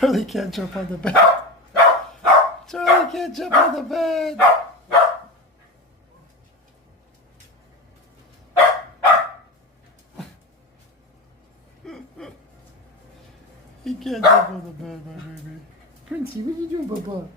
Charlie can't jump on the bed. Charlie can't jump on the bed. He can't jump on the bed, my baby. Princey, what are you doing, Bubba?